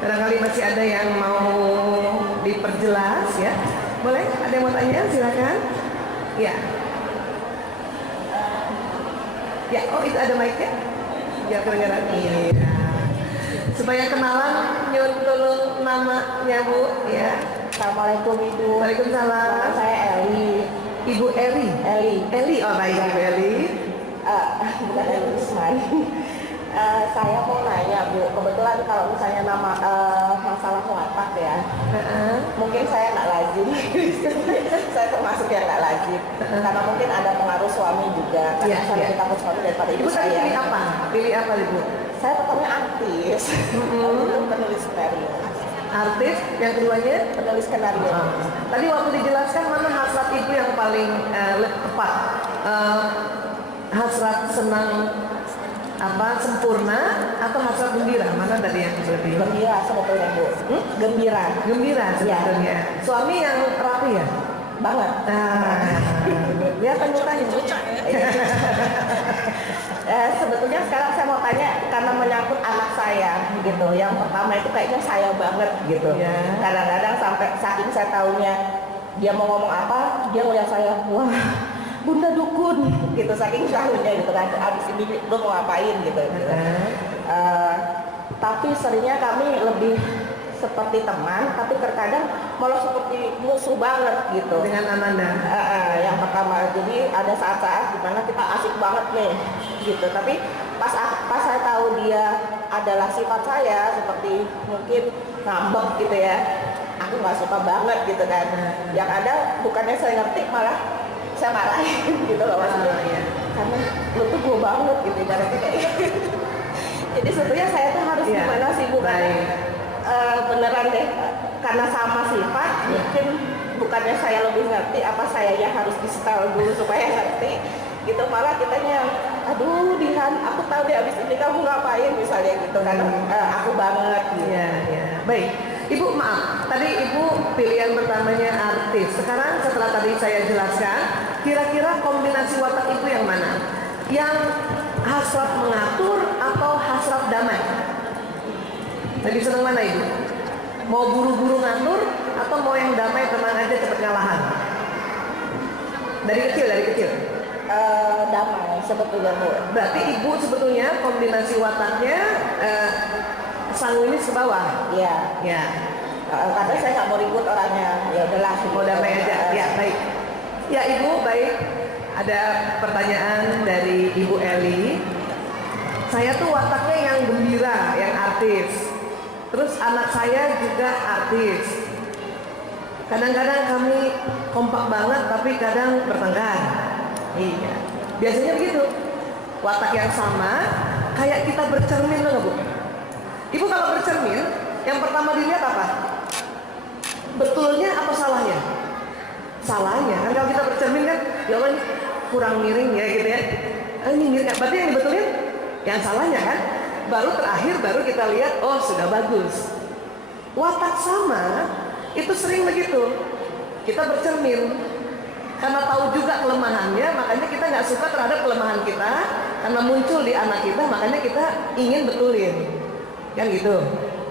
Barangkali masih ada yang mau diperjelas ya. Boleh? Ada yang mau tanya? Silakan. Ya. Ya, oh itu ada mic-nya? Biar kedengaran. Iya. Supaya kenalan, nyun dulu namanya Bu. Ya. Assalamualaikum Ibu. Waalaikumsalam. Nama saya Eli. Ibu Eli. Eli, oh baik Ibu Eli. Bukan Eli Usman. Saya mau nanya Bu, kebetulan kalau misalnya nama masalah watak ya, mungkin saya nggak lazim. Saya termasuk yang nggak lazim, karena mungkin ada pengaruh suami juga. Karena saya lebih takut suami daripada ibu saya. Pilih apa? Pilih apa Ibu? Saya pertama artis, penulis skenario. Artis, yang keduanya penulis skenario. Tadi waktu dijelaskan mana hasrat Ibu yang paling tepat? Hasrat senang sempurna atau hasrat gembira? Mana tadi yang lebih? Gembira sebetulnya Bu. Gembira Sebetulnya. Ya. Suami yang rapi ya? Banget. Lihat kan mukanya. Sebetulnya sekarang saya mau tanya karena menyangkut anak saya gitu. Yang pertama itu kayaknya saya banget gitu. Kadang-kadang sampai saking saya tahunya dia mau ngomong apa, dia ngeliat saya, wah Bunda dukun gitu, saking tahunya gitu kan. Abis ini lu mau ngapain gitu. Tapi seringnya kami lebih seperti teman, tapi terkadang malah seperti musuh banget gitu dengan Ananda. Yang pertama, jadi ada saat-saat dimana kita asik banget nih gitu, tapi pas saya tahu dia adalah sifat saya seperti mungkin ngambek gitu ya, aku nggak suka banget gitu kan. Yang ada bukannya saya ngerti, malah saya marahin gitu loh maksudnya. Karena lu tuh gue banget gitu ibaratnya kayak gitu. Jadi sebetulnya saya tuh harus gimana sih Bu? Beneran deh, karena sama sifat mungkin bukannya saya lebih ngerti, apa saya yang harus di-setel dulu supaya ngerti gitu, malah kitanya aduh Dihan, aku tahu deh abis ini kamu ngapain misalnya gitu, karena aku banget gitu. Baik Ibu, maaf tadi Ibu pilihan pertamanya artis. Sekarang setelah tadi saya jelaskan, kira-kira kombinasi watak Ibu yang mana? Yang hasrat mengatur atau hasrat damai? Lebih senang mana Ibu? Mau buru-buru ngatur atau mau yang damai, tenang aja, cepet ngalahan? Dari kecil? Damai sebetulnya Bu. Berarti Ibu sebetulnya kombinasi wataknya sanguinis ke bawah? Iya. Karena saya nggak mau ribut orangnya, ya udahlah mau damai aja. Ya baik. Ya Ibu, baik. Ada pertanyaan dari Ibu Eli. Saya tuh wataknya yang gembira, yang artis. Terus anak saya juga artis. Kadang-kadang kami kompak banget, tapi kadang bertengkar. Iya. Biasanya begitu. Watak yang sama, kayak kita bercermin loh Bu. Ibu kalau bercermin, yang pertama dilihat apa? Betulnya apa salahnya? Salahnya. Kan kalau kita bercermin kan, ya Allah ini kurang miring ya gitu ya. Ini miring. Berarti yang dibetulin yang salahnya kan? Baru terakhir baru kita lihat, oh sudah bagus. Watak sama itu sering begitu. Kita bercermin karena tahu juga kelemahannya, makanya kita nggak suka terhadap kelemahan kita, karena muncul di anak kita, makanya kita ingin betulin, kan gitu.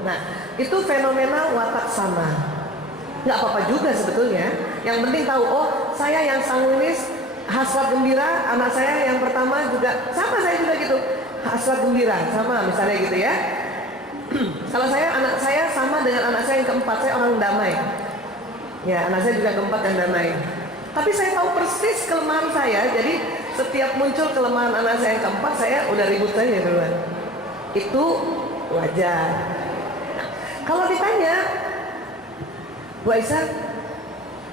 Nah itu fenomena watak sama. Nggak apa-apa juga sebetulnya. Yang penting tahu, oh saya yang sanguinis, hasrat gembira, anak saya yang pertama juga sama, saya juga gitu. Hasrat gembira sama misalnya gitu ya. Kalau anak saya sama dengan anak saya yang keempat, saya orang damai. Ya, anak saya juga keempat yang damai. Tapi saya tahu persis kelemahan saya, jadi setiap muncul kelemahan anak saya yang keempat, saya udah ribut saja duluan. Itu wajar. Nah, kalau ditanya, Bu Aisyah,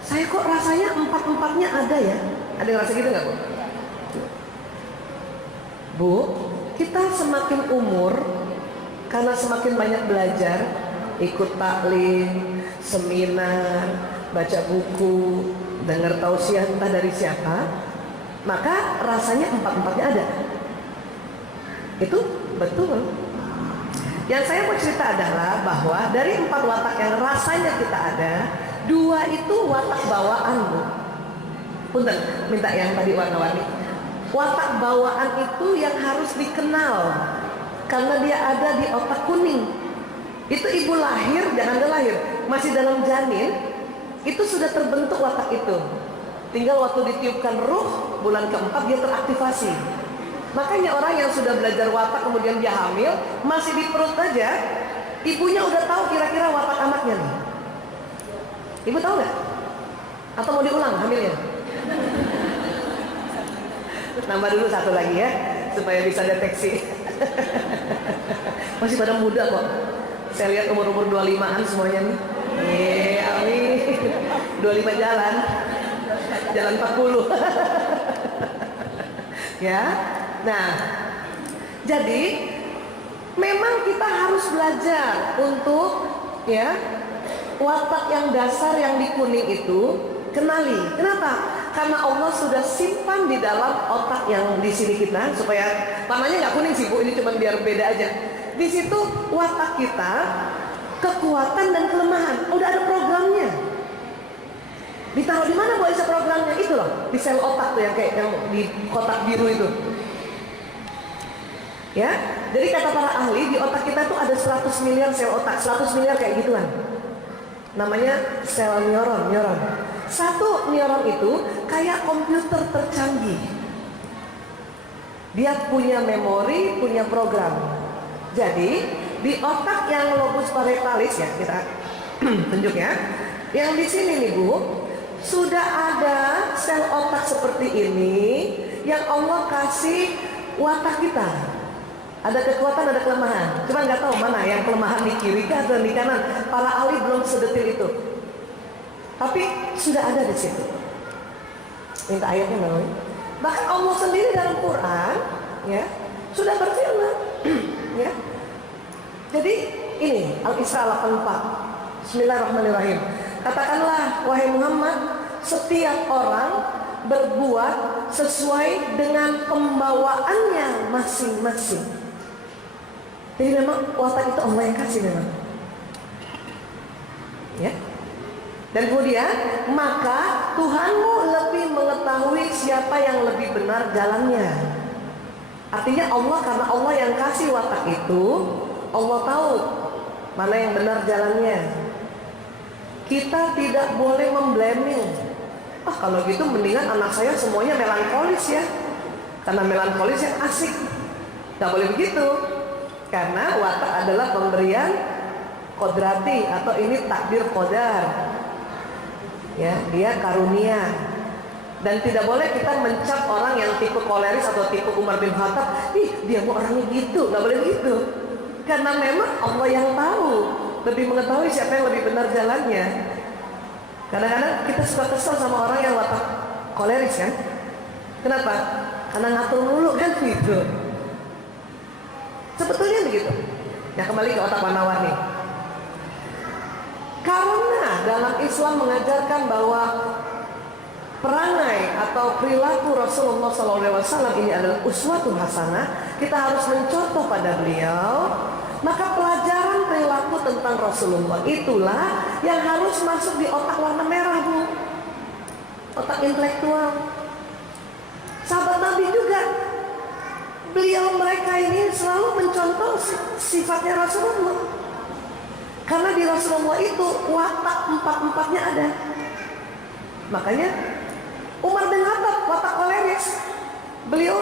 saya kok rasanya empat-empatnya ada ya? Ada yang rasa gitu nggak Bu? Bu, kita semakin umur, karena semakin banyak belajar, ikut taklim, seminar, baca buku, dengar tausiah entah dari siapa, maka rasanya empat-empatnya ada. Itu betul. Yang saya mau cerita adalah bahwa dari 4 watak yang rasanya kita ada, 2 itu watak bawaan Bu. Punten, minta yang tadi warna-warni. Watak bawaan itu yang harus dikenal, karena dia ada di otak kuning. Itu ibu lahir, jangan lahir, masih dalam janin, itu sudah terbentuk watak itu. Tinggal waktu ditiupkan ruh, bulan keempat dia teraktivasi. Makanya orang yang sudah belajar watak kemudian dia hamil, masih di perut aja, ibunya udah tahu kira-kira watak anaknya nih. Ibu tahu nggak? Atau mau diulang hamilnya? Nambah dulu satu lagi ya, supaya bisa deteksi. Masih pada muda kok. Saya lihat umur-umur 25-an semuanya nih. Amin. 25 jalan 40. Ya. Nah, jadi memang kita harus belajar untuk ya watak yang dasar yang di kuning itu kenali. Kenapa? Karena Allah sudah simpan di dalam otak yang di sini kita, supaya warnanya nggak kuning sih Bu, ini cuma biar beda aja. Di situ watak kita, kekuatan dan kelemahan, udah ada programnya. Ditaruh di mana Bu Aisyah programnya? Itu loh, di sel otak tuh yang kayak yang di kotak biru itu. Ya, jadi kata para ahli di otak kita tuh ada 100 miliar sel otak, 100 miliar kayak gituan. Namanya sel neuron. Satu neuron itu kayak komputer tercanggih. Dia punya memori, punya program. Jadi di otak yang lobus parietalis ya, kita tunjuk ya. Yang di sini nih Bu, sudah ada sel otak seperti ini yang Allah kasih watak kita. Ada kekuatan, ada kelemahan. Cuma nggak tahu mana yang kelemahan di kiri atau di kanan. Para ahli belum sedetil itu. Tapi sudah ada di situ. Minta ayatnya Bang. Bahkan Allah sendiri dalam Quran, ya, sudah berfirman, ya. Jadi ini Al-Isra 84. Bismillahirrahmanirrahim. Katakanlah wahai Muhammad, setiap orang berbuat sesuai dengan pembawaannya masing-masing. Jadi memang watak itu Allah yang kasih memang. Ya. Dan kemudian maka Tuhanmu lebih mengetahui siapa yang lebih benar jalannya. Artinya Allah, karena Allah yang kasih watak itu, Allah tahu mana yang benar jalannya. Kita tidak boleh memblaming. Kalau gitu mendingan anak saya semuanya melankolis ya, karena melankolis yang asik. Gak boleh begitu, karena watak adalah pemberian kodrati, atau ini takdir qadar. Ya, dia karunia. Dan tidak boleh kita mencap orang yang tipe koleris atau tipe Umar bin Khattab, dia mau orangnya gitu, nggak boleh gitu. Karena memang Allah yang tahu, lebih mengetahui siapa yang lebih benar jalannya. Kadang-kadang kita suka kesel sama orang yang watak koleris kan? Kenapa? Karena ngatur dulu kan gitu. Sebetulnya begitu. Ya, kembali ke otak warna-warni. Karena dalam Islam mengajarkan bahwa perangai atau perilaku Rasulullah SAW ini adalah uswatun hasanah, kita harus mencontoh pada beliau. Maka pelajaran perilaku tentang Rasulullah itulah yang harus masuk di otak warna merah Bu, otak intelektual. Sahabat Nabi juga, beliau mereka ini selalu mencontoh sifatnya Rasulullah. Karena di Rasulullah itu watak empat-empatnya ada. Makanya Umar bin Khattab watak koleris. Beliau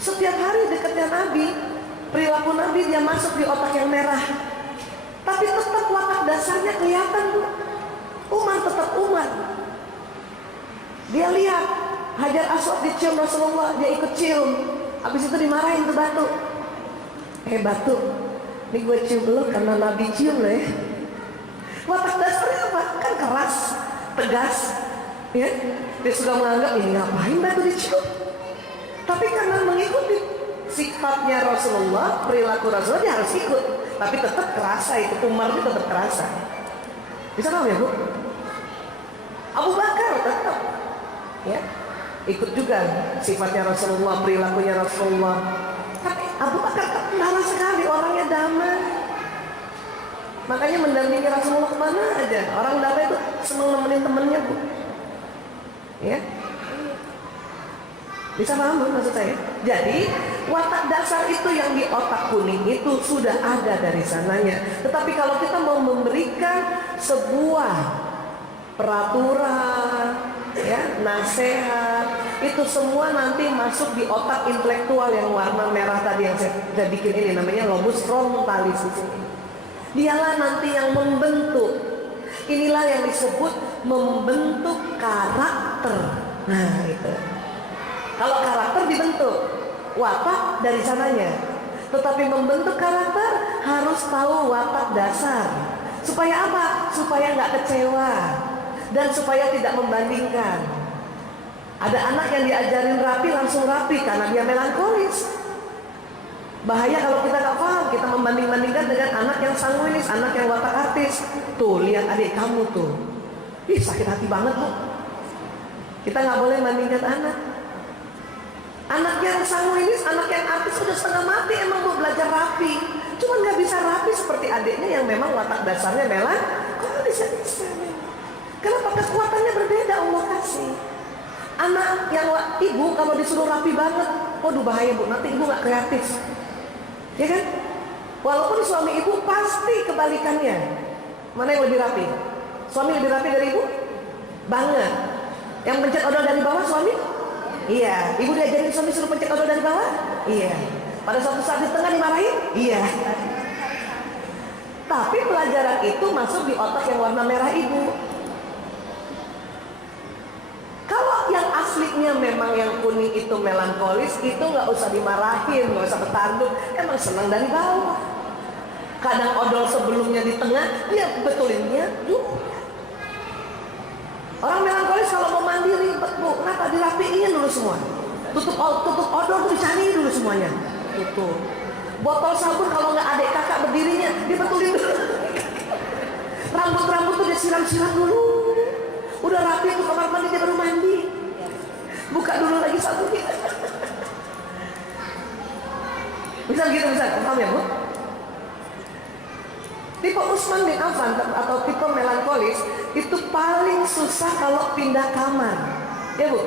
setiap hari dekatnya Nabi, perilaku Nabi dia masuk di otak yang merah. Tapi tetap watak dasarnya kelihatan Bu. Umar tetap Umar. Dia lihat Hajar Aswad dicium Rasulullah, dia ikut cium. Habis itu dimarahin tuh batu. Batu, ini gue cium lo karena Nabi cium lo ya. Watak dasarnya apa? Kan keras, tegas, ya. Dia suka menganggap ini ngapain batu dicium. Tapi karena mengikuti sifatnya Rasulullah, perilaku Rasulullah, dia harus ikut. Tapi tetap kerasa itu, Umar itu tetap kerasa. Bisa tahu ya Bu? Abu Bakar tetap, ya, ikut juga sifatnya Rasulullah, perilakunya Rasulullah. Tapi Abu Bakar marah sekali, orangnya damai. Makanya mendampingi Rasulullah kemana aja. Orang damai itu senang nemenin temennya Bu. Ya, bisa paham Bu maksud saya? Jadi watak dasar itu yang di otak kuning itu sudah ada dari sananya. Tetapi kalau kita mau memberikan sebuah peraturan, ya, nasihat, itu semua nanti masuk di otak intelektual yang warna merah tadi yang saya bikin ini, namanya lobus frontalis di sini. Dialah nanti yang membentuk. Inilah yang disebut membentuk karakter. Nah, itu. Kalau karakter dibentuk, watak dari sananya. Tetapi membentuk karakter harus tahu watak dasar. Supaya apa? Supaya nggak kecewa dan supaya tidak membandingkan. Ada anak yang diajarin rapi langsung rapi karena dia melankolis. Bahaya kalau kita nggak paham, kita membanding-bandingkan dengan anak yang sanguinis, anak yang watak artis. Tuh, lihat adik kamu tuh. Ih, sakit hati banget bu. Kita nggak boleh bandingkan anak. Anak yang sanguinis, anak yang artis sudah setengah mati emang bu belajar rapi. Cuma nggak bisa rapi seperti adiknya yang memang watak dasarnya melankolis. Kenapa kekuatannya berbeda Allah kasih? Anak yang ibu kalau disuruh rapi banget, waduh bahaya bu, nanti ibu nggak kreatif. Ya kan? Walaupun suami ibu pasti kebalikannya. Mana yang lebih rapi? Suami lebih rapi dari ibu? Banget. Yang pencet odol dari bawah suami? Iya. Ibu diajarin suami suruh pencet odol dari bawah? Iya. Pada suatu saat di tengah dimarahin? Iya. Tapi pelajaran itu masuk di otak yang warna merah ibu. Kalau yang aslinya memang yang kuning itu melankolis, itu nggak usah dimarahin, nggak usah bertanduk, emang senang dari bawah. Kadang odol sebelumnya di tengah, dia betulinnya juga. Orang melankolis kalau mau mandi ribet bu, kenapa? Dirapiin dulu semua. Tutup odol tuh dicari dulu semuanya. Tutup. Botol sabun kalau nggak adik kakak berdirinya, dibetulin dulu. Rambut tuh disiram-siram dulu. Udah rapi tuh kamar mandi, dia baru mandi. Buka dulu lagi sabunnya. Bisa gitu, bisa. Paham ya bu? Tipe Utsman bin Affan atau tipe melankolis itu paling susah kalau pindah kamar. Ya bu?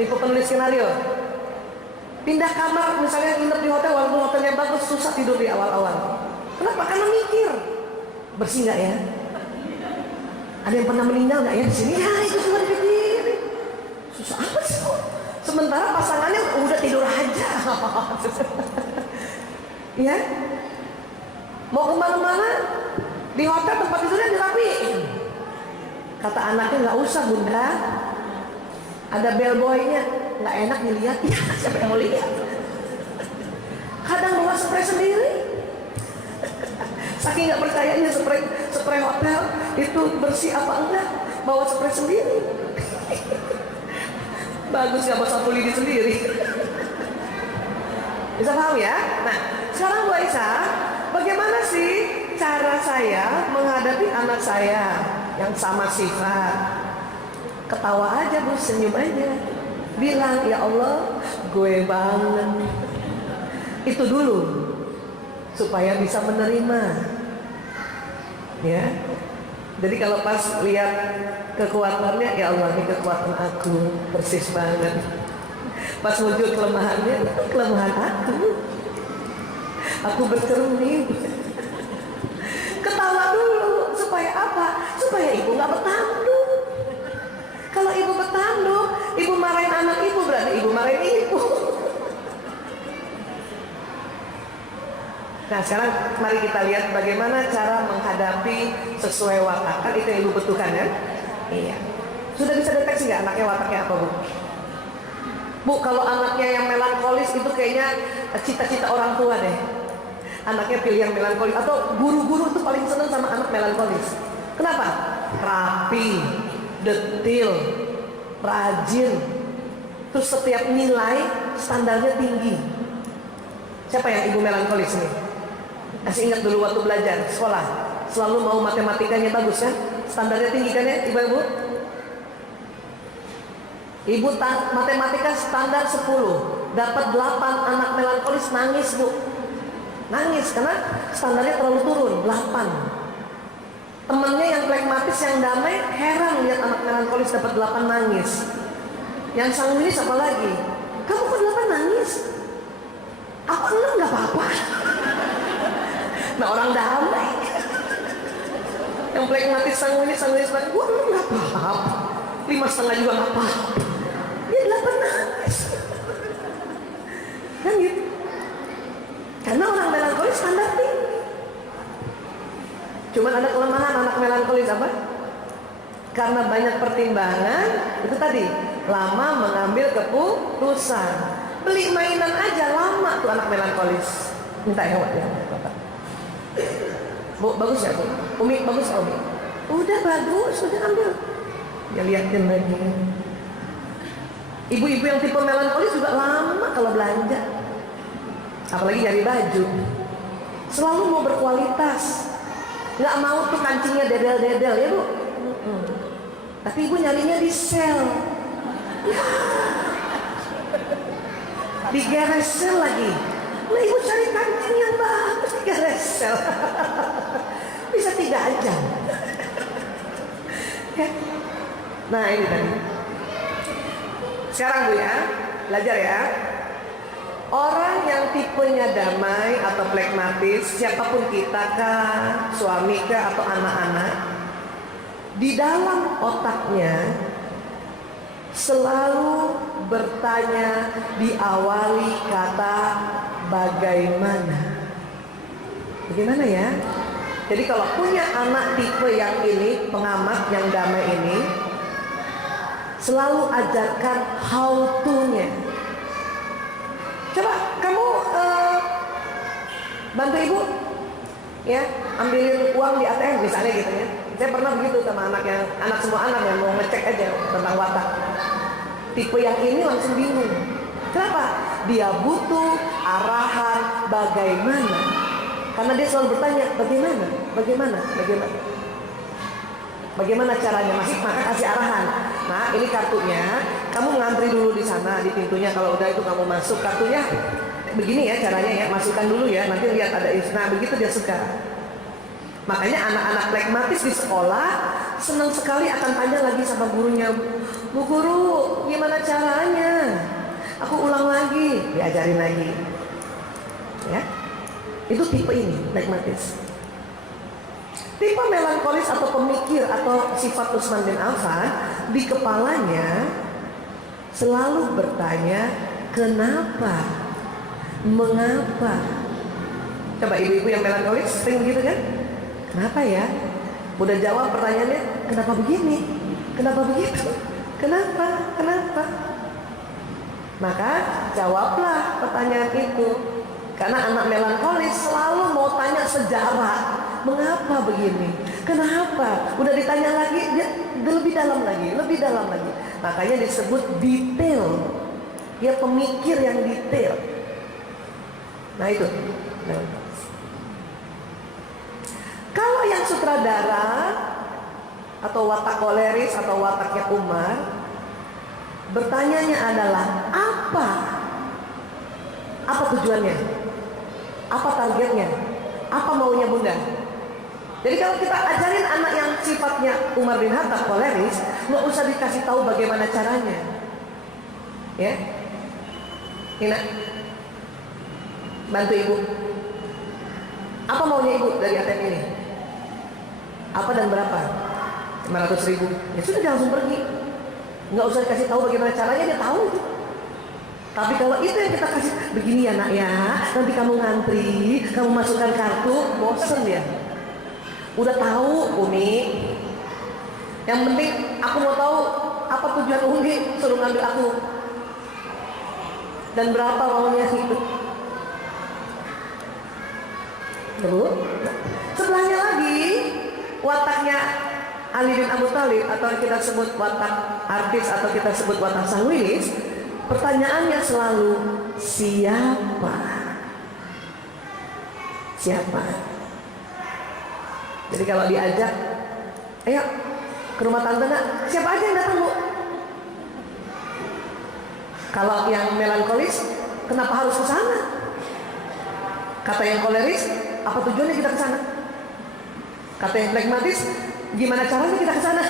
Tipe penulis skenario. Pindah kamar, misalnya nginep di hotel, walaupun hotelnya bagus, susah tidur di awal-awal. Kenapa? Karena mikir. Bersih nggak ya? Ada yang pernah meninggal nggak ya di sini? Ya itu cuma dipikirin. Susah apa sih kok? Sementara pasangannya udah tidur aja. Ya? Mau kemana-mana di hotel tempat tidurnya dirapiin. Kata anaknya nggak usah bunda. Ada bellboynya, nggak enak dilihat. Ya, siapa yang mau lihat? Kadang bawa spray sendiri. Saking nggak percayanya spray hotel itu bersih apa enggak, bawa spray sendiri. Bagus nggak bawa sapu lidi sendiri. Bisa paham ya? Nah, sekarang Bu Aisyah, bagaimana sih cara saya menghadapi anak saya yang sama sifat? Ketawa aja Bu, senyum aja. Bilang, ya Allah, gue banget. Itu dulu. Supaya bisa menerima. Ya. Jadi kalau pas lihat kekuatannya, ya Allah, ini kekuatan aku, persis banget. Pas muncul kelemahannya, itu kelemahan aku. Aku bercermin. Ketawa dulu, supaya apa? Supaya ibu nggak bertanduk. Kalau ibu bertanduk, ibu marahin anak ibu, berarti ibu marahin ibu. Nah sekarang mari kita lihat bagaimana cara menghadapi sesuai watak. Kan itu yang ibu butuhkan ya? Iya. Sudah bisa deteksi nggak anaknya wataknya apa bu? Bu, kalau anaknya yang melankolis itu kayaknya cita-cita orang tua deh. Anaknya pilih yang melankolis. Atau guru-guru itu paling senang sama anak melankolis. Kenapa? Rapi, detil, rajin. Terus setiap nilai standarnya tinggi. Siapa yang ibu melankolis nih? Kasih ingat dulu waktu belajar sekolah, selalu mau matematikanya bagus kan? Standarnya tinggi kan ya ibu-ibu? Ibu matematika standar 10, dapat 8, anak melankolis nangis bu. Nangis karena standarnya terlalu turun, 8. Temennya yang pragmatis, yang damai, heran lihat anak melankolis dapat 8 nangis. Yang sanguinis apa lagi? Kamu kok 8 nangis? Aku 6 nggak apa-apa. Nah orang damai. Yang plekmatis sanguinis banget, gue 6 nggak apa-apa. 5,5 juga nggak apa-apa. Dia 8 nangis. Kan gitu. Karena orang melankolis standar tinggi. Cuman ada kelemahan anak melankolis apa? Karena banyak pertimbangan, itu tadi, lama mengambil keputusan. Beli mainan aja lama tuh anak melankolis. Minta ya Wak, ya Bapak. Bu, bagus ya Bu? Umi, bagus ya Umi? Udah bagus, udah ambil. Ya liatin lagi. Ibu-ibu yang tipe melankolis juga lama kalau belanja. Apalagi nyari baju. Selalu mau berkualitas. Nggak mau tuh kancingnya dedel-dedel ya Bu. Tapi ibu nyarinya di sel. Ya. Digeres sel lagi. Nah ibu cari kancing yang bagus digeres sel. Bisa 3 jam. Ya. Nah ini tadi. Sekarang Bu ya, belajar ya. Orang yang tipenya damai atau plekmatis, siapapun kita kah, suami kah atau anak-anak, di dalam otaknya selalu bertanya diawali kata bagaimana. Bagaimana ya? Jadi kalau punya anak tipe yang ini, pengamat yang damai ini, selalu ajarkan how to-nya. Coba kamu bantu ibu ya, ambilin uang di ATM misalnya gitu ya. Saya pernah begitu sama anak semua anak yang mau ngecek aja tentang watak. Tipe yang ini langsung bingung. Kenapa? Dia butuh arahan bagaimana. Karena dia selalu bertanya bagaimana caranya, maka kasih arahan. Nah ini kartunya, kamu ngantri dulu di sana di pintunya. Kalau udah itu kamu masuk, kartunya begini ya caranya ya, masukkan dulu ya, nanti lihat ada nah begitu dia suka. Makanya anak-anak plekmatis di sekolah senang sekali akan tanya lagi sama gurunya, Bu guru gimana caranya, aku ulang lagi, diajarin lagi ya. Itu tipe ini plekmatis. Tipe melankolis atau pemikir atau sifat Utsman bin Affan, di kepalanya selalu bertanya kenapa, mengapa. Coba ibu-ibu yang melankolis sering gitu kan? Kenapa ya? Udah jawab pertanyaannya, kenapa begini? Kenapa begitu? Kenapa? Maka jawablah pertanyaan itu. Karena anak melankolis selalu mau tanya sejarah. Mengapa begini? Kenapa? Udah ditanya lagi, dia lebih dalam lagi. Makanya disebut detail. Dia pemikir yang detail. Nah itu. Kalau yang sutradara atau watak koleris atau wataknya Umar, bertanyanya adalah apa tujuannya? Apa targetnya? Apa maunya Bunda? Jadi kalau kita ajarin anak yang sifatnya Umar bin Khattab koleris, nggak usah dikasih tahu bagaimana caranya. Ya, Ina, bantu ibu. Apa maunya ibu dari ATM ini? Apa dan berapa? 500.000. Ya sudah, dia langsung pergi. Nggak usah dikasih tahu bagaimana caranya, dia tahu itu. Tapi kalau itu yang kita kasih, begini ya nak ya, nanti kamu ngantri, kamu masukkan kartu, bosen ya. Udah tahu Umi. Yang penting aku mau tahu apa tujuan Umi suruh ngambil aku. Dan berapa maunya itu. Bu. Sebelahnya lagi wataknya Ali bin Abu Thalib atau kita sebut watak artis atau kita sebut watak sanguinis. Pertanyaannya selalu siapa? Jadi kalau diajak, ayo ke rumah tante nak, siapa aja yang datang bu? Kalau yang melankolis, kenapa harus ke sana? Kata yang koleris, apa tujuannya kita ke sana? Kata yang plekmatis, gimana caranya kita ke sana?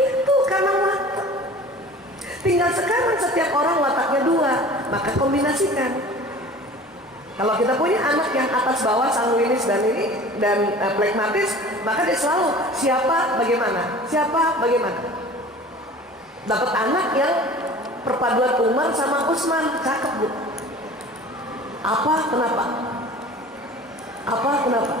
Itu karena watak. Tinggal sekarang setiap orang wataknya dua, maka kombinasikan. Kalau kita punya anak yang atas bawah sanguinis dan phlegmatis, maka dia selalu siapa bagaimana, siapa bagaimana. Dapat anak yang perpaduan Umar sama Utsman, cakep Bu. Apa kenapa? Apa kenapa?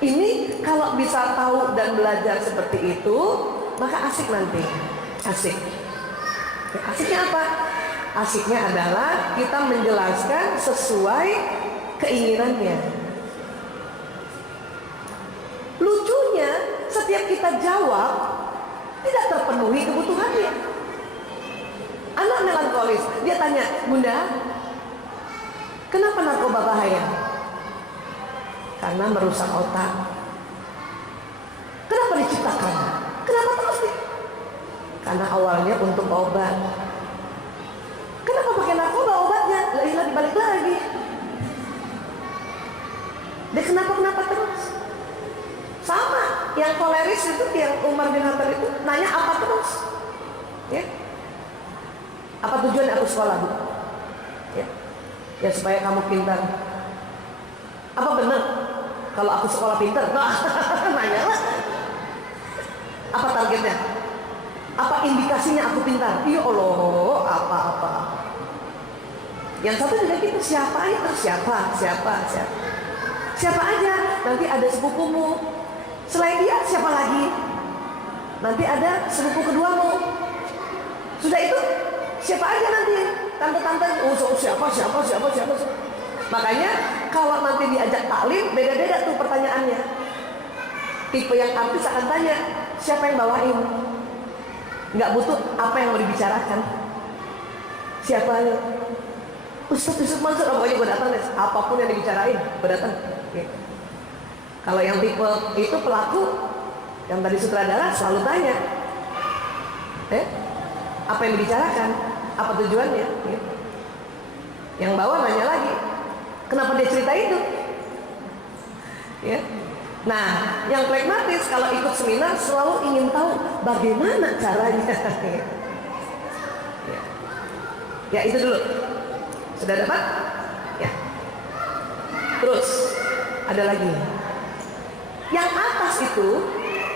Ini kalau bisa tahu dan belajar seperti itu, maka asik nanti. Asik. Asiknya apa? Asiknya adalah kita menjelaskan sesuai keinginannya. Lucunya, setiap kita jawab tidak terpenuhi kebutuhannya. Anak melankolis, dia tanya, Bunda, kenapa narkoba bahaya? Karena merusak otak. Kenapa diciptakan? Kenapa terus Karena awalnya untuk obat. Kenapa pakai narkoba obatnya? Lah dibalik lagi. Dia kenapa terus? Sama, yang koleris itu, yang Umar bin Khattab itu nanya apa terus? Ya. Apa tujuan aku sekolah Bu? Ya supaya kamu pintar. Apa benar kalau aku sekolah pintar? Nah, nanya lah. Apa targetnya? Apa indikasinya aku pintar? Ya Allah, apa-apa. Yang satu juga gitu, siapa itu? Siapa aja? Nanti ada sepupumu. Selain dia, siapa lagi? Nanti ada sepupu keduamu. Sudah itu, siapa aja nanti? Tante-tante, siapa. Makanya kalau nanti diajak taklim, beda-beda tuh pertanyaannya. Tipe yang artis akan tanya, siapa yang bawain? Nggak butuh apa yang mau dibicarakan. Siapa? Ustaz Mansur, pokoknya gue datang deh. Apapun yang dibicarain, gue datang. Oke. Kalau yang tipe itu pelaku, yang tadi sutradara selalu tanya, apa yang dibicarakan? Apa tujuannya? Yang bawah nanya lagi, kenapa dia cerita itu? Ya. Nah, yang phlegmatis kalau ikut seminar selalu ingin tahu bagaimana caranya. Ya itu dulu. Sudah dapat? Ya. Terus ada lagi. Yang atas itu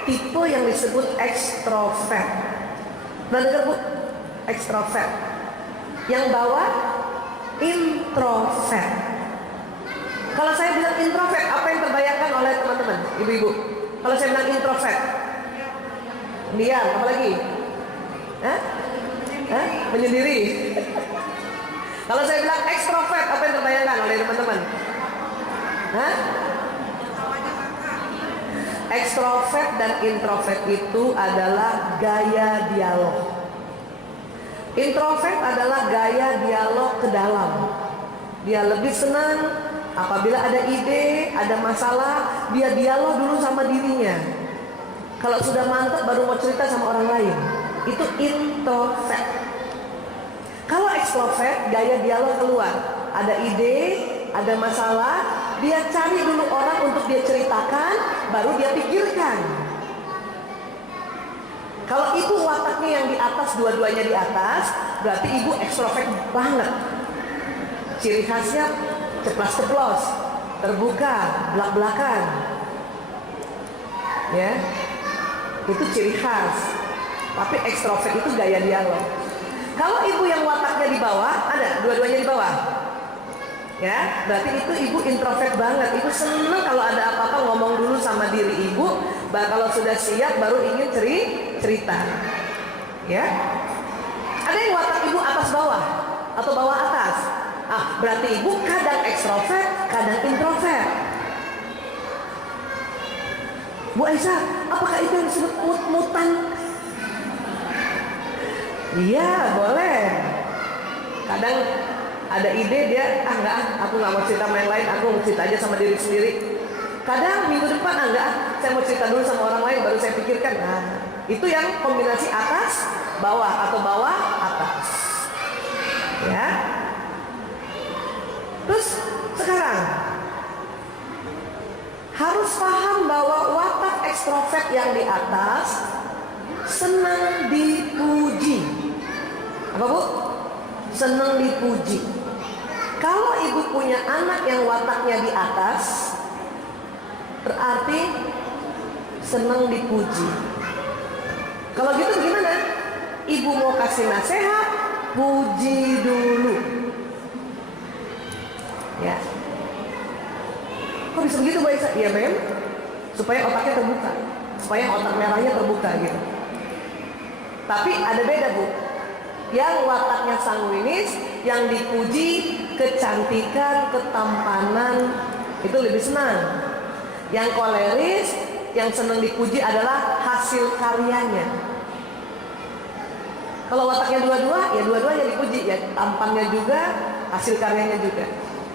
tipe yang disebut ekstrovert. Pernah dengar Bu? Ekstrovert. Yang bawah introvert. Kalau saya bilang introvert, apa yang terbayangkan oleh teman-teman, ibu-ibu? Kalau saya bilang introvert, diam, apa lagi? Menyendiri. Kalau saya bilang ekstrovert, apa yang terbayangkan oleh teman-teman? Ekstrovert dan introvert itu adalah gaya dialog. Introvert adalah gaya dialog ke dalam. Dia lebih senang apabila ada ide, ada masalah, dia dialog dulu sama dirinya. Kalau sudah mantap baru mau cerita sama orang lain. Itu introvert. Kalau ekstrovert, gaya dialog keluar. Ada ide, ada masalah, dia cari dulu orang untuk dia ceritakan, baru dia pikirkan. Kalau ibu wataknya yang di atas, dua-duanya di atas, berarti ibu ekstrovert banget. Ciri khasnya ceplas-ceplos, terbuka, belak-belakan. Ya, itu ciri khas. Tapi ekstrovert itu gaya dialog. Kalau ibu yang wataknya di bawah, ada dua-duanya di bawah. Ya, berarti itu ibu introvert banget. Ibu seneng kalau ada apa-apa ngomong dulu sama diri ibu. Kalau sudah siap baru ingin cerita. Ya, ada yang watak ibu atas bawah atau bawah atas. Berarti ibu kadang ekstrovert, kadang introvert. Bu Aisyah, apakah itu yang disebut mut-mutan? Iya, boleh. Kadang ada ide dia, aku nggak mau cerita main lain, aku mau cerita aja sama diri sendiri. Kadang minggu depan, saya mau cerita dulu sama orang lain, baru saya pikirkan. Nah, itu yang kombinasi atas, bawah atau bawah, atas. Ya. Terus sekarang harus paham bahwa watak ekstrovert yang di atas senang dipuji. Apa Bu? Senang dipuji. Kalau ibu punya anak yang wataknya di atas, berarti senang dipuji. Kalau gitu gimana? Ibu mau kasih nasihat, puji dulu. Ya. Kok bisa begitu Bu Aisyah? Iya Mem, supaya otaknya terbuka, supaya otak merahnya terbuka gitu. Tapi ada beda Bu. Yang wataknya sanguinis, yang dipuji kecantikan, ketampanan, itu lebih senang. Yang koleris, yang senang dipuji adalah hasil karyanya. Kalau wataknya dua-dua, ya dua-duanya dipuji, ya tampannya juga, hasil karyanya juga.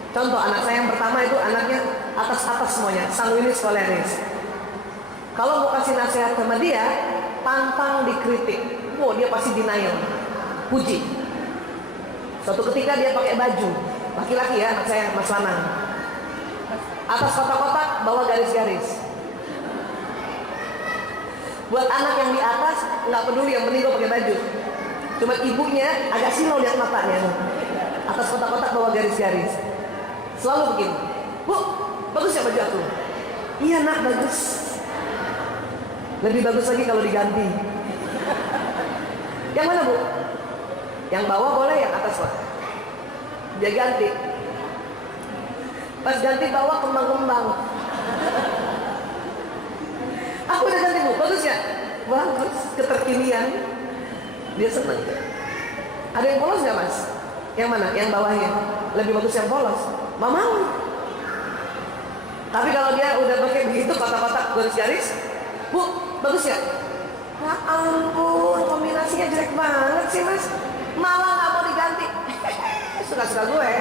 Contoh anak saya yang pertama itu anaknya atas-atas semuanya, sanguinis koleris. Kalau mau kasih nasihat sama dia, pantang dikritik. Oh, dia pasti denial. Puji. Suatu ketika dia pakai baju, laki-laki ya, anak saya Mas Lanang. Atas kotak-kotak, bawah garis-garis. Buat anak yang di atas, nggak peduli, yang penting gue pakai baju. Cuma ibunya agak silau lihat matanya. Atas kotak-kotak, bawah garis-garis. Selalu begini. Bu, bagus ya baju aku? Iya nak, bagus. Lebih bagus lagi kalau diganti. Yang mana Bu? Yang bawah boleh, yang atas Pak. Dia ganti. Pas ganti bawah kembang-kembang. Aku udah ganti Bu, bagus ya? Bagus, keterkinian. Dia senang. Ada yang polos nggak Mas? Yang mana? Yang bawahnya. Lebih bagus yang polos. Mau. Tapi kalau dia udah pakai begitu kotak-kotak garis-garis, Bu, bagus ya? Ya ampun, kombinasinya jelek banget sih Mas. Malah nggak mau diganti. Suka-suka gue.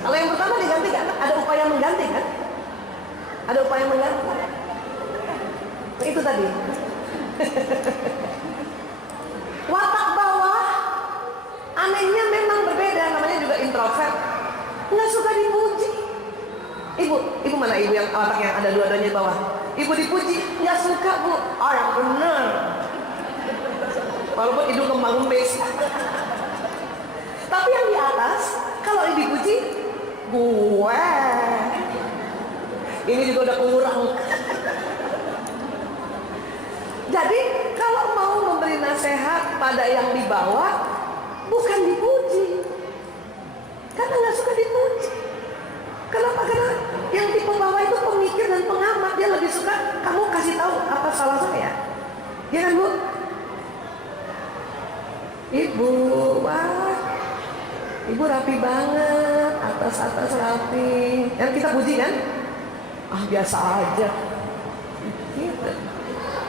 Kalau yang pertama diganti kan, ada upaya mengganti kan? Ada upaya mengganti. Nah, itu tadi. Watak bawah, anehnya memang berbeda, namanya juga introvert. Nggak suka dipuji. Ibu mana ibu yang watak yang ada dua-duanya di bawah? Ibu dipuji, nggak suka Bu. Oh yang bener. Walaupun hidung kembang-kembis. Tapi yang di atas, kalau dipuji, gue. Ini juga udah kurang. Jadi kalau mau memberi nasihat pada yang di bawah, bukan dipuji. Karena nggak suka dipuji. Kenapa? Karena yang di bawah itu pemikir dan pengamat. Dia lebih suka kamu kasih tahu apa salah saya. Ya kan Bu? Ibu, wah, Ibu rapi banget, atas-atas rapi. Yang kita puji kan? Ah biasa aja. Gitu.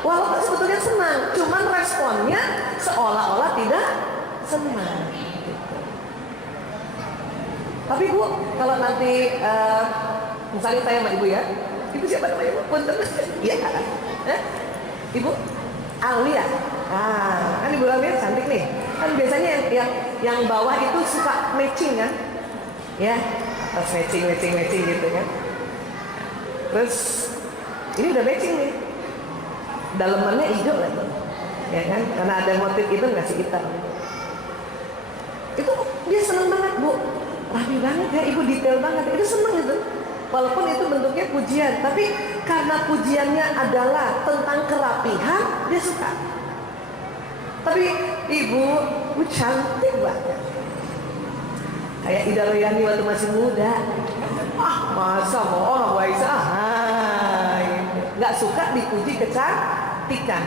Walaupun sebetulnya senang, cuman responnya seolah-olah tidak senang. Gitu. Tapi Bu, kalau nanti misalnya saya sama Ibu ya, Ibu siapa namanya Bu? Punten. Iya. Ibu Alia. Ah, kan Ibu Alia cantik nih. Kan biasanya yang bawah itu suka matching kan? Ya, atas matching gitu kan. Terus ini udah matching nih. Dalemannya hijau lah tuh. Ya kan? Karena ada motif itu ngasih hitam. Itu dia seneng banget Bu. Rapi banget ya, Ibu detail banget. Itu seneng itu. Walaupun itu bentuknya pujian, tapi karena pujiannya adalah tentang kerapihan, dia suka. Tapi Ibu cantik banget. Kayak Ida Royani waktu masih muda. Ah, masa mau Bu Aisyah? Nggak suka dipuji kecantikan.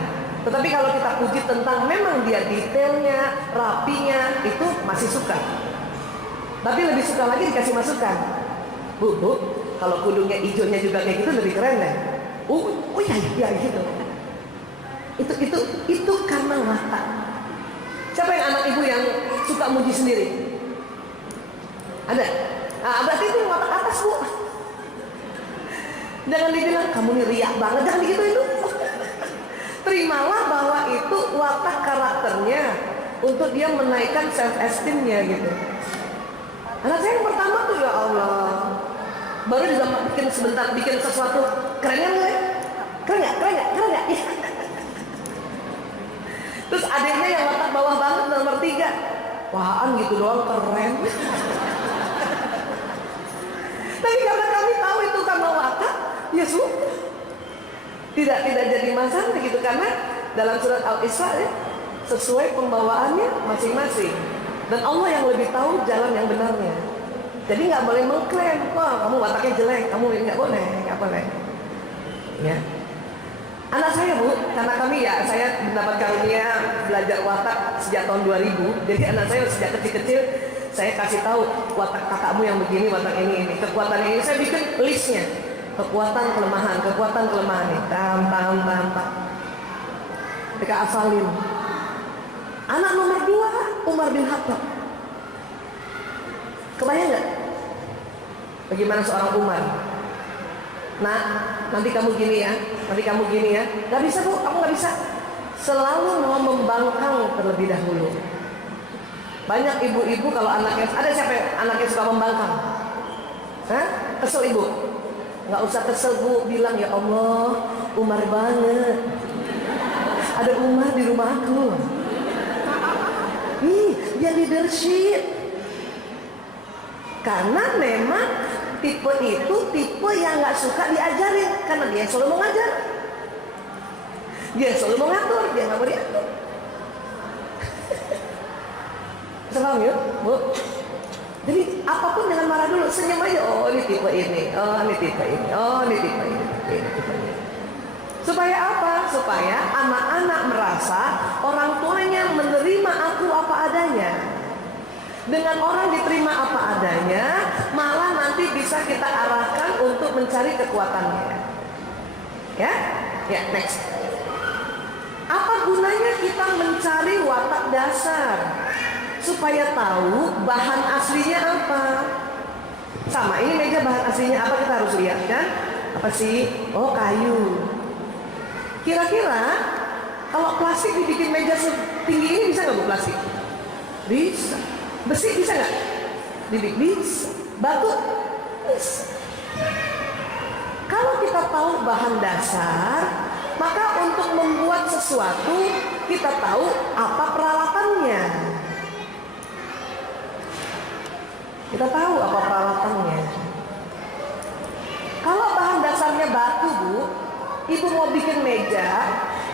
Tetapi kalau kita puji tentang memang dia detailnya, rapinya, itu masih suka. Tapi lebih suka lagi dikasih masukan. Bu, kalau kudungnya hijaunya juga kayak gitu lebih keren deh. Oh iya gitu. Itu karena watak. Siapa yang anak Ibu yang suka muji sendiri? Ada? Nah, berarti itu watak atas Bu. Jangan dibilang kamu nih riak banget, jangan gitu itu. Terimalah bahwa itu watak karakternya untuk dia menaikkan self esteemnya gitu. Anak saya yang pertama tuh ya Allah, baru juga bikin sesuatu keren ya mulai, keren nggak? Terus adiknya yang watak bawah banget nomor 3, wahan gitu doang keren. Tapi karena kami tahu itu karena watak, ya sudah, tidak jadi masalah gitu, karena dalam surat Al-Isra ya, sesuai pembawaannya masing-masing, dan Allah yang lebih tahu jalan yang benarnya. Jadi nggak boleh mengklaim, wah kamu wataknya jelek, kamu nggak boleh. Ya. Anak saya Bu, karena kami ya, saya mendapat karunia belajar watak sejak tahun 2000. Jadi anak saya sejak kecil-kecil saya kasih tahu, watak kakakmu yang begini, watak ini, kekuatan ini. Saya bikin listnya, kekuatan kelemahan nih, tam. Mereka hafalin. Anak nomor 2 Umar bin Khattab. Kebayang nggak? Bagaimana seorang Umar? Nah, nanti kamu gini ya. Gak bisa Bu, kamu gak bisa. Selalu mau membangkang terlebih dahulu. Banyak ibu-ibu kalau anaknya, ada siapa yang anaknya suka membangkang? Hah? Kesel ibu? Gak usah kesel Bu, bilang ya Allah, Umar banget. Ada Umar di rumahku. Dia leadership. Karena memang tipe itu tipe yang gak suka diajarin, karena dia selalu mau ngajar, dia selalu mau ngatur, dia gak mau diatur. Paham ya Bu? Jadi apapun jangan marah dulu, senyum aja. Oh ini tipe ini, oh ini tipe ini, oh ini tipe ini. Supaya apa? Supaya anak-anak merasa orang tuanya menerima aku apa adanya. Dengan orang diterima apa adanya, malah nanti bisa kita arahkan untuk mencari kekuatannya. Ya, next. Apa gunanya kita mencari watak dasar? Supaya tahu bahan aslinya apa. Sama, ini meja bahan aslinya apa, kita harus lihat kan? Apa sih? Oh, kayu. Kira-kira kalau plastik dibikin meja setinggi ini bisa nggak Bu plastik? Bisa. Besi bisa nggak? Bisa. Batu? Bisa. Kalau kita tahu bahan dasar, maka untuk membuat sesuatu kita tahu apa peralatannya. Kalau bahan dasarnya batu Bu, ibu mau bikin meja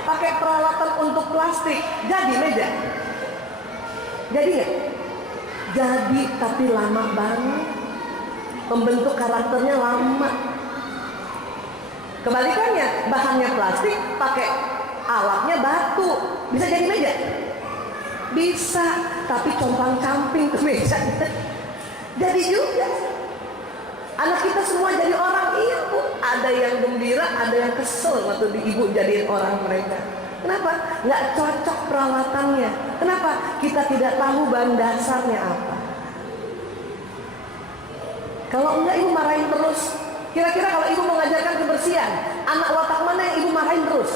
pakai peralatan untuk plastik, jadi meja? Jadi nggak? Jadi, tapi lama banget. Membentuk karakternya lama. Kebalikannya, bahannya plastik, pakai alatnya batu, bisa jadi meja? Bisa, tapi compang-camping ke meja. Jadi juga. Anak kita semua jadi orang, iya Bu. Ada yang gembira, ada yang kesel waktu ibu jadiin orang mereka. Kenapa? Nggak cocok peralatannya. Kenapa? Kita tidak tahu bahan dasarnya apa. Kalau enggak ibu marahin terus. Kira-kira kalau ibu mengajarkan kebersihan, anak watak mana yang ibu marahin terus?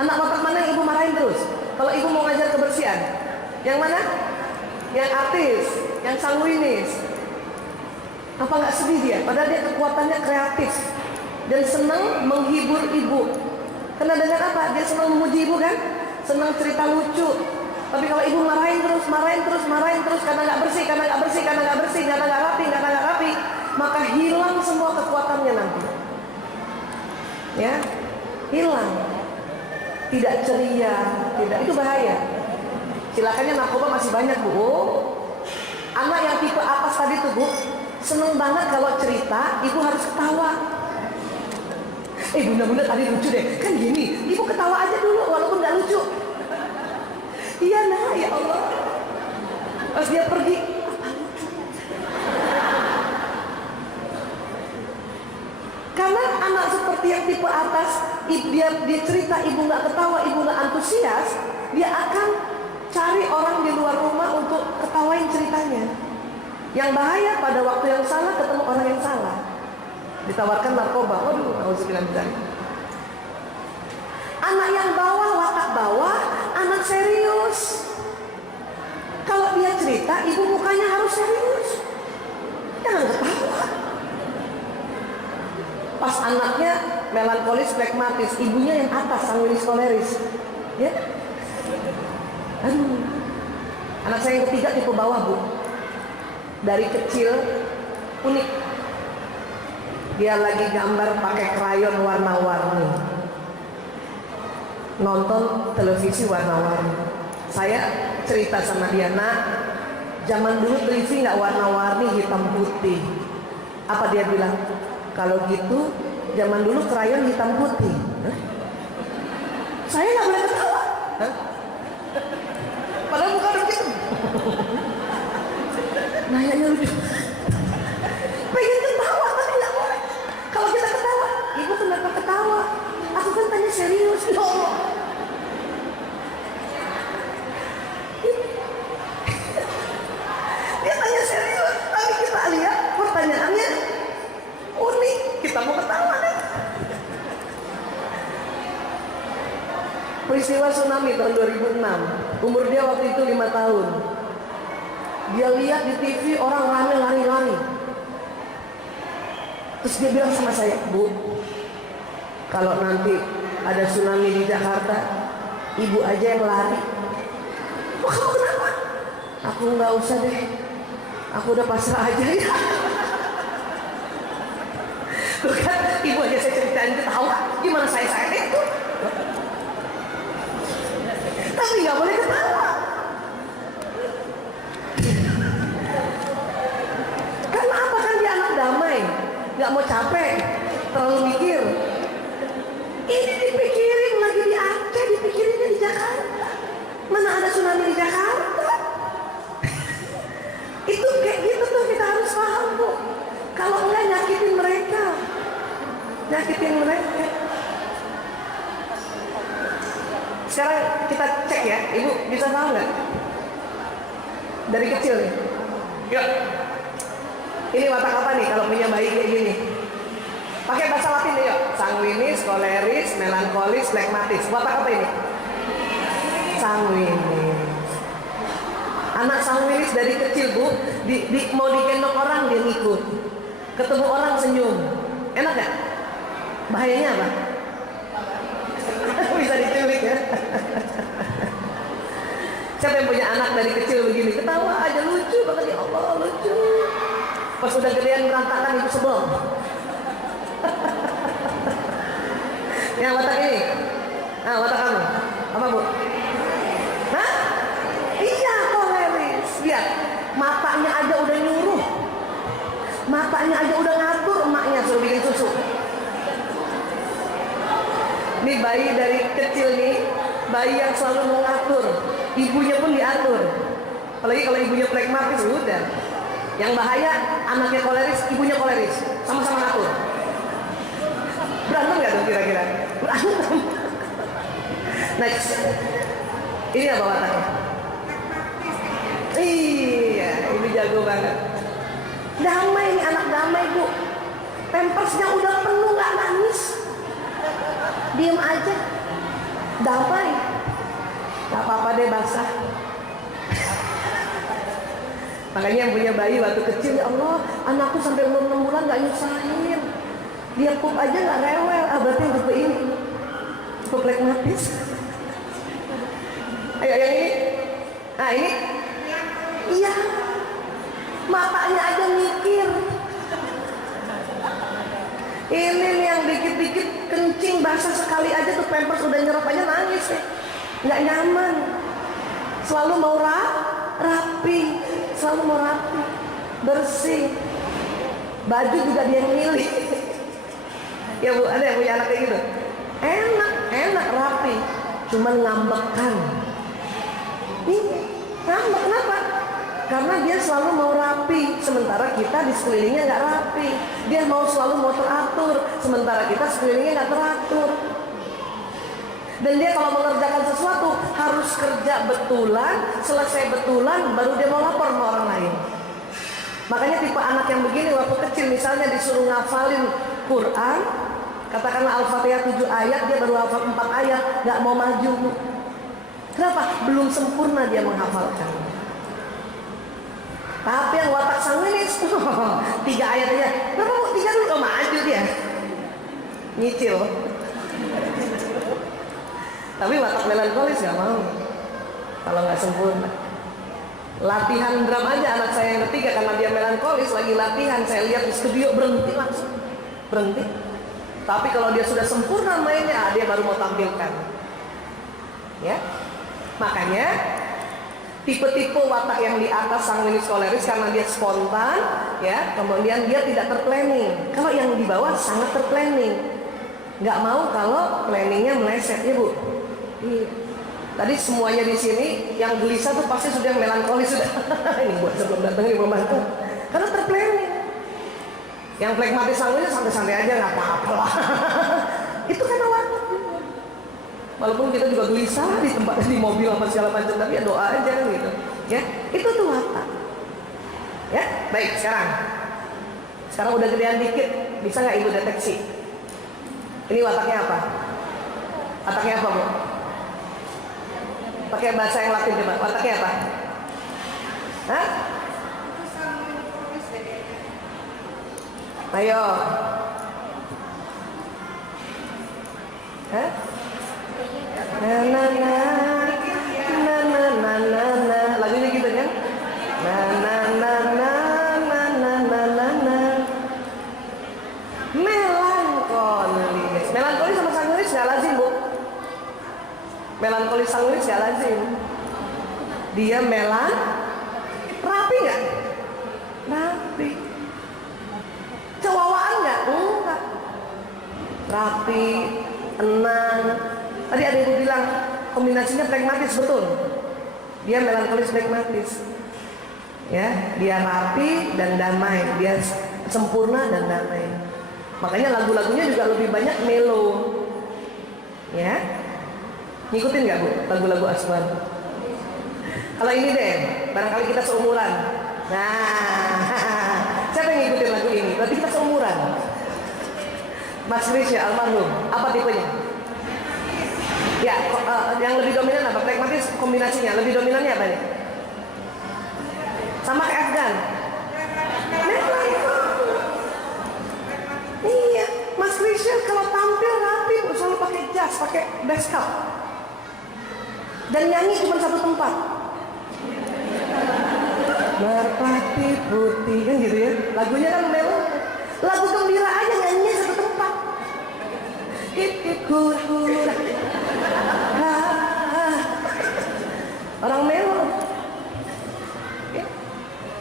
Anak watak mana yang ibu marahin terus? Kalau ibu mau ngajar kebersihan, yang mana? Yang artis, yang sanguinis. Apa nggak sedih dia? Padahal dia kekuatannya kreatif dan senang menghibur ibu. Karena dengan apa? Dia senang memuji ibu kan? Senang cerita lucu. Tapi kalau ibu marahin terus karena nggak bersih, karena nggak rapi, maka hilang semua kekuatannya nanti. Ya, hilang. Tidak ceria, itu bahaya. Silakannya narkoba masih banyak Bu. Anak yang tipe atas tadi tuh Bu, seneng banget kalau cerita, ibu harus ketawa. Bunda tadi lucu deh, kan gini, ibu ketawa aja dulu walaupun nggak lucu. Iya nah, ya Allah. Pas dia pergi, apa lucu? Karena anak seperti yang tipe atas, dia cerita, ibu nggak ketawa, ibu nggak antusias, dia akan cari orang di luar rumah untuk ketawain ceritanya. Yang bahaya pada waktu yang salah ketemu orang yang salah. Ditawarkan narkoba, waduh, auzubillah min dzalik. Anak yang bawah, watak bawah, anak serius. Kalau dia cerita, ibu mukanya harus serius. Jangan ketawa. Pas anaknya melankolis, flegmatis, ibunya yang atas, sanguinis koleris. Ya? Aduh, anak saya yang ketiga tipe bawah Bu. Dari kecil unik. Dia lagi gambar pakai krayon warna-warni. Nonton televisi warna-warni. Saya cerita sama dia, nak, zaman dulu TV nggak warna-warni, hitam putih. Apa dia bilang? Kalau gitu, zaman dulu krayon hitam putih. Hah? Saya nggak boleh ketawa. Hah? Padahal bukan begitu. Nanyanya lucu. Pengen ketawa tapi nggak boleh. Kalau kita ketawa, ibu kenapa ketawa? Aku kan tanya serius. Ya Allah. Dia tanya serius, tapi kita lihat pertanyaannya unik. Kita mau ketawa kan? Peristiwa tsunami tahun 2006. Umur dia waktu itu 5 tahun. Dia lihat di TV orang rame lari-lari. Terus dia bilang sama saya, Bu, kalau nanti ada tsunami di Jakarta, ibu aja yang lari. Oh, kamu kenapa? Aku nggak usah deh. Aku udah pasrah aja ya. Tuh kan, ibu aja saya ceritain ketawa. Gimana saya itu? Tapi nggak boleh ketawa. Karena apa, kan dia anak damai, nggak mau capek, terlalu mikir. Ini dipikirin lagi di Aceh, dipikirinnya di Jakarta. Mana ada tsunami di Jakarta? Itu kayak gitu tuh, kita harus paham Bu. Kalau enggak nyakitin mereka. Sekarang kita cek ya, ibu bisa tahu nggak? Dari kecil nih. Yuk. Ini watak apa nih kalau punya bayi kayak gini? Pakai bahasa Latin deh yuk. Sanguinis, koleris, melankolis, flegmatis. Watak apa ini? Sanguinis. Anak sanguinis dari kecil Bu, mau digendong orang dia ngikut. Ketemu orang senyum. Enak gak? Bahayanya apa? Bisa diculik ya. Siapa yang punya anak dari kecil begini? Ketawa aja lucu banget, ya Allah lucu. Pas udah gedean berantakan ibu sebel. Yang watak ini? Nah, watak kamu apa Bu? Hah? Iya, koleris. Lihat, matanya aja udah nyuruh. Matanya aja udah ngatur emaknya suruh bikin susu. Ini bayi dari kecil nih, bayi yang selalu mau ngatur. Ibunya pun diatur. Apalagi kalau ibunya flegmatis, udah. Yang bahaya, anaknya koleris, ibunya koleris. Sama-sama ngatur. Berantem gak tuh kira-kira? Berantem. Next. Ini apa wataknya? Iya, ini jago banget. Damai nih, anak damai Bu. Pampersnya udah penuh, gak nangis. Diem aja. Damai. Gak apa-apa deh basah. Makanya yang punya bayi waktu kecil, ya Allah, anakku sampai umur 6 bulan gak nyusahin. Dia pup aja gak rewel. Ah, berarti yang tipe ini, tipe flegmatis. Ayo yang ini. Nah ini. Iya. Matanya aja mikir. Ini nih yang dikit-dikit kencing basah sekali aja tuh pampers udah nyerap aja nangis ya. Nggak nyaman. Selalu mau rapi, selalu mau rapi, bersih. Baju juga dia yang milih. Ya Bu, ada yang punya anak kayak gitu? Enak rapi. Cuman ngambekan. Iya, ngambek kenapa? Karena dia selalu mau rapi, sementara kita di sekelilingnya nggak rapi. Dia selalu mau teratur, sementara kita sekelilingnya nggak teratur. Dan dia kalau mengerjakan sesuatu harus kerja betulan, selesai betulan, baru dia mau lapor sama orang lain. Makanya tipe anak yang begini waktu kecil misalnya disuruh ngafalin Quran, katakanlah Al-Fatihah 7 ayat, dia baru hafal 4 ayat, nggak mau maju. Kenapa? Belum sempurna dia menghafalkan. Tapi yang watak sanguinis, 3 ayat aja. Kenapa Bu? 3 dulu, maju dia. Nyicil. Tapi watak melankolis gak mau. kalau nggak sempurna. Latihan drum aja anak saya yang ketiga, karena dia melankolis, lagi latihan, saya lihat di studio berhenti langsung, berhenti. Tapi kalau dia sudah sempurna mainnya, dia baru mau tampilkan. Ya, makanya tipe-tipe watak yang di atas sanguinis koleris karena dia spontan, ya, kemudian dia tidak terplanning. Kalau yang di bawah sangat terplanning, nggak mau kalau planningnya meleset, ya Bu. Iya. Tadi semuanya di sini yang gelisah tuh pasti sudah melankolis sudah. Ini buat sebelum datang ini membantu. Karena terplanning. Yang flegmatis sanguinis santai-santai aja nggak apa-apa lah. Itu karena watak. Walaupun kita juga gelisah di tempat, di mobil apa segala macam, tapi ya doa aja kan gitu. Ya, itu tuh watak. Ya, baik sekarang. Sekarang udah gedean dikit, bisa nggak Ibu deteksi? Ini wataknya apa? Wataknya apa, Bu? Pakai bahasa yang Latin coba. Wataknya apa? Hah? Ayo. Hah? Na na na na na na na na. Lagunya gitu kan? Na na na na na na na na na. Melankolis. Melankolis sama sanguinis nggak lazim, Bu. Melankolis sanguinis nggak lazim. Dia rapi nggak? Rapi. Cewawaan nggak? Enggak. Rapi, tenang. Tadi ada Ibu bilang kombinasinya pragmatis, betul. Dia melankolis pragmatis. Ya, dia rapi dan damai, dia sempurna dan damai. Makanya lagu-lagunya juga lebih banyak melo. Ya. Ngikutin nggak Bu lagu-lagu Aswan? Kalau ini deh, barangkali kita seumuran. Nah, siapa yang ngikutin lagu ini? Berarti kita seumuran. Mas Krisya almarhum, apa tipenya? Ya, yang lebih dominan apa? Pragmatis kombinasinya, lebih dominannya apa nih? Sama kayak Afgan. Iya, Mas Krisya kalau tampil rapi, selalu pakai jas, pakai bass cup. Dan nyanyi cuma satu tempat. Merpati putih kan gitu ya. Lagunya kan melo. Lagu gembira aja nyanyinya satu tempat. Hura-hura. Orang melo.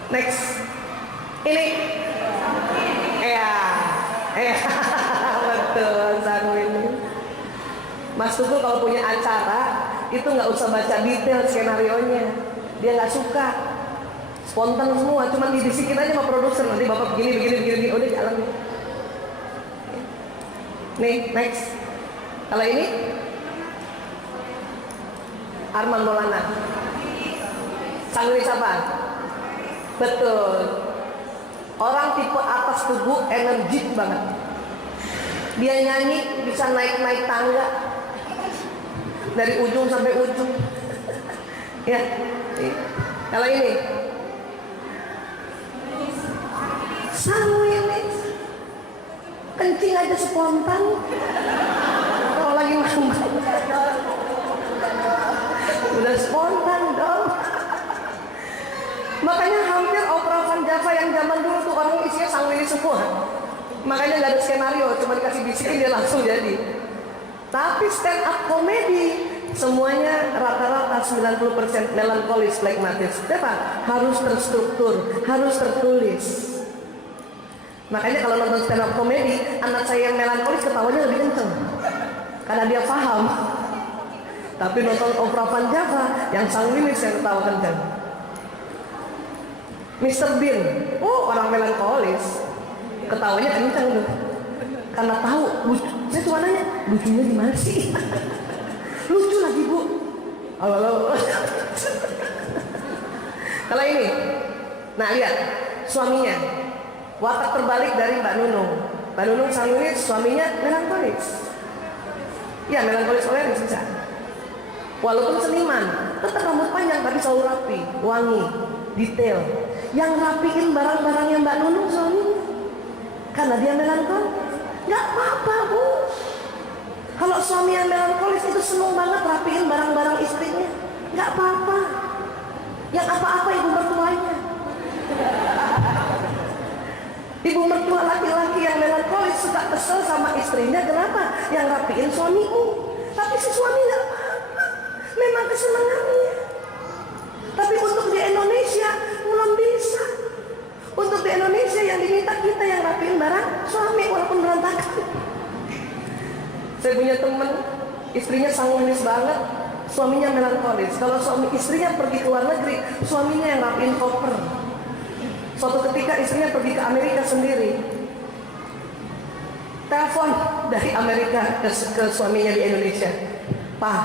Next. Ini. Betul sanguinis. Mas Tukul kalau punya acara itu nggak usah baca detail skenarionya, dia nggak suka, spontan semua, cuma dibisikin aja sama produser, nanti bapak begini, udah jalan. Nih next, kalau ini Arman Maulana, sanguinis apa? Betul, orang tipe atas tubuh energik banget, dia nyanyi bisa naik tangga dari ujung sampai ujung. Ya. Kalau ini sanguinis, kencing aja spontan. Kalau lagi manggung udah spontan dong. Makanya hampir opera Van Java yang zaman dulu tuh orang isinya sanguinis semua. Makanya nggak ada skenario, cuma dikasih bisikin dia langsung jadi. Tapi stand up komedi semuanya rata-rata 90% melankolis, pragmatis. Kenapa? Harus terstruktur, harus tertulis. Makanya kalau nonton stand up komedi, anak saya yang melankolis ketawanya lebih kenceng karena dia paham. Tapi nonton opera Van Java yang sanguinis yang ketawa kenceng. Mr. Bean, orang melankolis, ketawanya kenceng tuh. Karena tahu lucu. Saya cuma nanya, lucunya di mana sih? Lucu lagi Bu. Halo. Kalau ini, nah lihat suaminya, watak terbalik dari Mbak Nunung. Mbak Nunung sanguinis, suaminya melankolis. Ya melankolis koleris bisa. Walaupun seniman, tetap rambut panjang tapi selalu rapi, wangi, detail. Yang rapiin barang-barangnya Mbak Nunung suaminya, karena dia melankolis. Nggak apa-apa Bu. Kalau suami yang melankolis itu seneng banget rapiin barang-barang istrinya. nggak apa-apa. Yang apa-apa ibu mertuanya. Ibu mertua laki-laki yang melankolis suka kesel sama istrinya, kenapa? Yang rapiin suamimu. Tapi si suami nggak apa-apa, memang kesenangannya. Tapi untuk di Indonesia belum bisa. Untuk di Indonesia yang diminta kita yang rapiin barang suami walaupun berantakan. Saya punya temen, istrinya sanguinis banget, suaminya melankolis. Kalau suami istrinya pergi ke luar negeri, suaminya yang rapiin koper. Suatu ketika istrinya pergi ke Amerika sendiri. Telepon dari Amerika ke suaminya di Indonesia. Pak,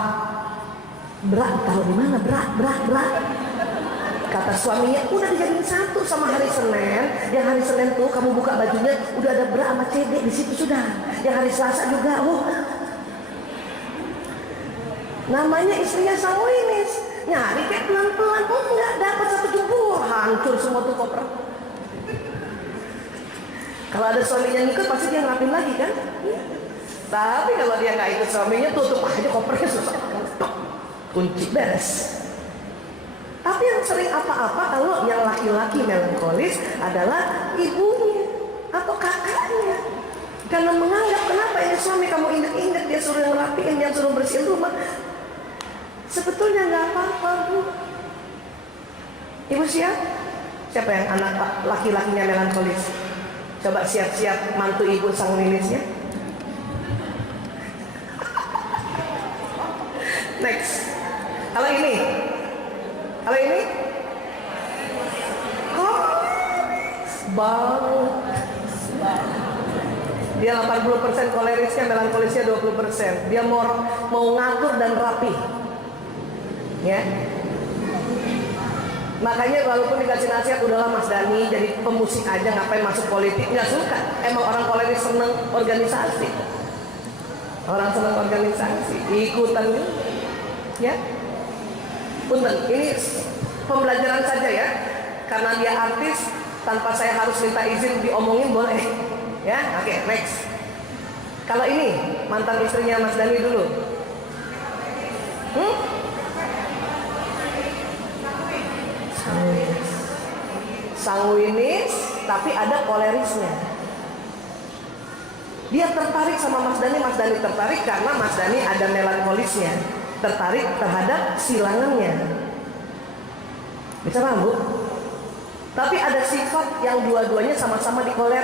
berat tahu di mana? Berat. Kata suaminya, udah dijadiin satu sama hari Senin. Yang hari Senin tuh kamu buka bajunya udah ada bra sama CD di situ sudah. Yang hari Selasa juga. Namanya istrinya sanguinis. Nyari kayak pelan-pelan, nggak dapat satu jempol, hancur semua tuh koper. Kalau ada suaminya ngikut pasti dia ngerapin lagi kan? Tapi kalau dia nggak ikut suaminya, tutup aja kopernya, susah. Kunci beres. Tapi yang sering apa-apa kalau yang laki-laki melankolis adalah ibunya atau kakaknya. Karena menganggap kenapa ini suami kamu inget-inget dia suruh yang rapiin, yang suruh bersihin rumah. Sebetulnya nggak apa-apa, Bu. Ibu siap? Siapa yang anak laki-lakinya melankolis? Coba siap-siap mantu ibu sanguinisnya. Next. Kalau ini banget. Dia 80% kolerisnya, melankolisnya 20%. Dia mau ngatur dan rapi. Ya. Makanya walaupun dikasih nasihat, udahlah Mas Dani jadi pemusik aja, ngapain masuk politik, nggak suka. Emang orang koleris seneng organisasi. Orang seneng organisasi, ikutan juga. Ya. Punten, ini pembelajaran saja ya. Karena dia artis, tanpa saya harus minta izin diomongin boleh. Ya, oke, next. Kalau ini mantan istrinya Mas Dani dulu. Sanguinis, tapi ada kolerisnya. Dia tertarik sama Mas Dani tertarik karena Mas Dani ada melankolisnya, tertarik terhadap silangannya. Bisa paham, Bu? Tapi ada sifat yang dua-duanya sama-sama dikoleris.